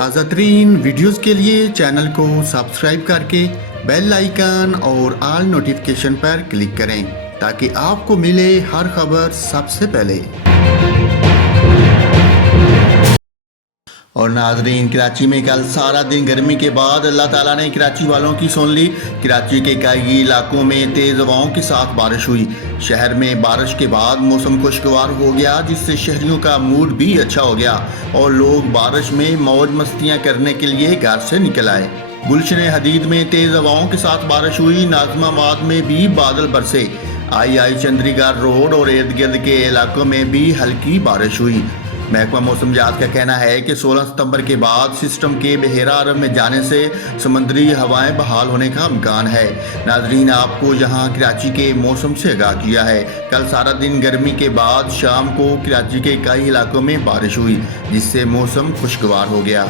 ताज़ा तरीन वीडियोज़ के लिए चैनल को सब्सक्राइब करके बेल आइकन और ऑल नोटिफिकेशन पर क्लिक करें ताकि आपको मिले हर खबर सबसे पहले। और नाजरीन, कराची में कल सारा दिन गर्मी के बाद अल्लाह ताला ने कराची वालों की सुन ली। कराची के कई इलाकों में तेज़ हवाओं के साथ बारिश हुई। शहर में बारिश के बाद मौसम खुशगवार हो गया, जिससे शहरियों का मूड भी अच्छा हो गया और लोग बारिश में मौज मस्तियाँ करने के लिए घर से निकल आए। गुलशन हदीद में तेज़ हवाओं के साथ बारिश हुई। नाज़िमाबाद में भी बादल बरसे। आई चंद्रीगढ़ रोड और इर्द गिर्द के इलाकों में भी हल्की बारिश हुई। महकमा मौसमियात का कहना है कि 16 सितंबर के बाद सिस्टम के बहेरा अरब में जाने से समुद्री हवाएं बहाल होने का इम्कान है। नाजरीन, आपको यहाँ कराची के मौसम से आगाह किया है। कल सारा दिन गर्मी के बाद शाम को कराची के कई इलाकों में बारिश हुई, जिससे मौसम खुशगवार हो गया।